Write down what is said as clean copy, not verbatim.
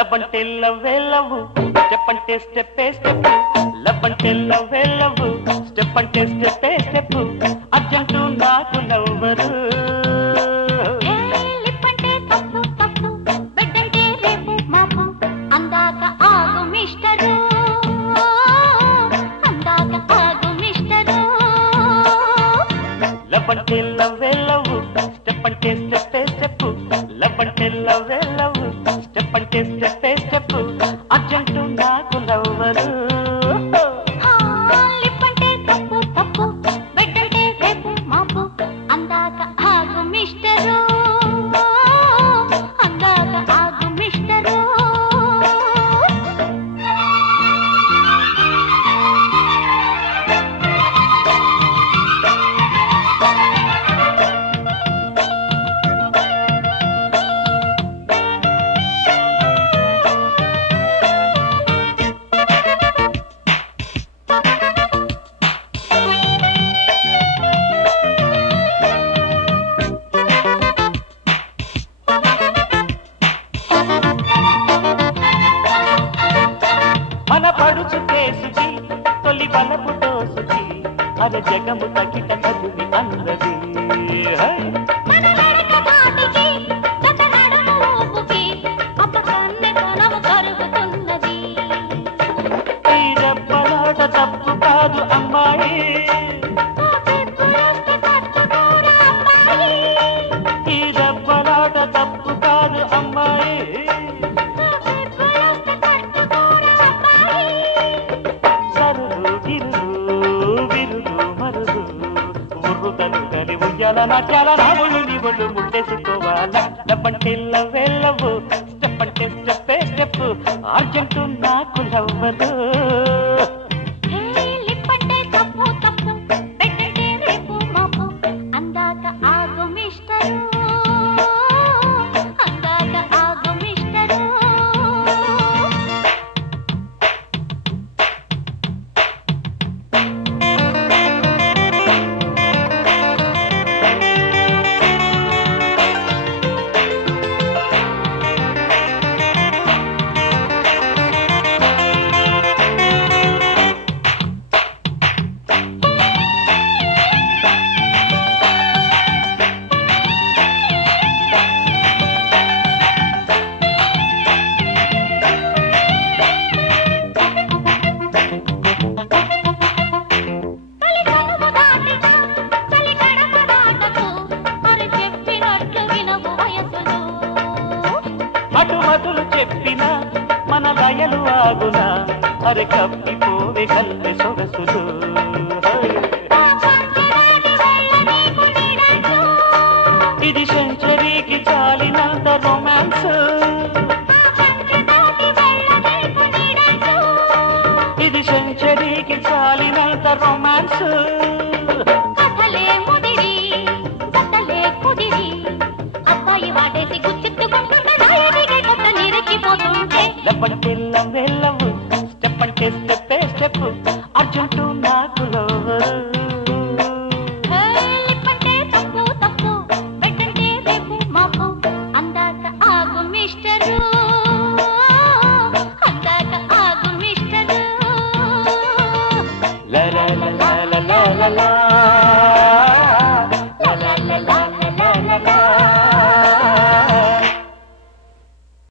లవ్వంటే లవ్వే love, step అంటే స్టెప్పే step. లవ్వంటే లవ్వే love, step అంటే స్టెప్పే step. Urgent నాకు లవ్వరు. లిప్పంటే తప్పు తప్పు, బెడ్డంటే రేపు మాపు. అందాక ఆగు మిస్టరు, అందాక ఆగు మిస్టరు. లవ్వంటే లవ్వే లవ్, స్టెప్ అంటే స్టెప్పే స్టెప్. లవ్వంటే లవ్వే లవ్, స్టెప్ అంటే స్టెప్పే స్టెప్. అర్జెంటు నాకు లవ్వరు. లిప్పంటే తప్పు తప్పు, బెడ్డంటే రేపు మాపు. అందాక ఆగు మిస్టరు, అందాక ఆగు మిస్టరు. మన పడుచు కేసుకి తొలి బలపు దోసుకి అరే జగము తగిట కదిలి అందది. మన నడక మాటికి, జత నడుము ఊపుకి, ఒక కన్నె కొనము కరుగుతున్నది. ఈ దెబ్బలాట తప్పు కాదు అమ్మాయి, చెప్పులొస్తే కట్టుకోరా అమ్మాయి, ఈ దెబ్బలాట తప్పు కాదు అమ్మాయి. చెప్పులొస్తే కట్టుకోరా అమ్మాయి. సరులు గిరులు విరులు మరులు ఉర్రుతలు కలి ఉయ్యాల నాట్యాల నావులు నీ ఒళ్ళు ముట్టేసుకోవాలా. లవ్వంటే లవ్వే లవ్, స్టెప్ అంటే స్టెప్పే స్టెప్. అర్జెంటు నాకు లవ్వదు. లిప్పంటే తప్పు తప్పు, బెడ్డంటే రేపు మాపు. అందాక ఆగు మిస్టరు, అందాక ఆగు మిస్టరు. తొలి కనుమ దాటిన, తొలి గడప దాటకు, మరి చెప్పినట్లు వినవు వయసులు. అటుమతులు చెప్పిన మన లయలు ఆగునా అరే కప్పిపోవే కల్లె సొగసులు. ఆ పంచదాటి వెళ్ళ నీకు నీడైతూ, ఇది సెంచరీకి చాలినంత రొమాన్స్. ఆ పంచదాటి వెళ్ళ నీకు నీడైతూ. ఇది సెంచరీకి చాలినంత రొమాన్స్. కథలే ముదిరి, కథలే కుదిరి, అబ్బాయి వాటేసి గుచ్చెత్తుకుంటుంటే నాయడిగే కొత్త నిరచిపోతుంటే. లవ్వంటే లవ్వే లవ్, స్టెప్ అంటే స్టెప్పే స్టెప్. అర్జెంటు నాకు లవ్వరు. లిప్పంటే తప్పు తప్పు, బెడ్డంటే రేపు మాపు. అందాక ఆగు మిస్టరు, అందాక ఆగు మిస్టరు. లా లా లా లా లా లా లా.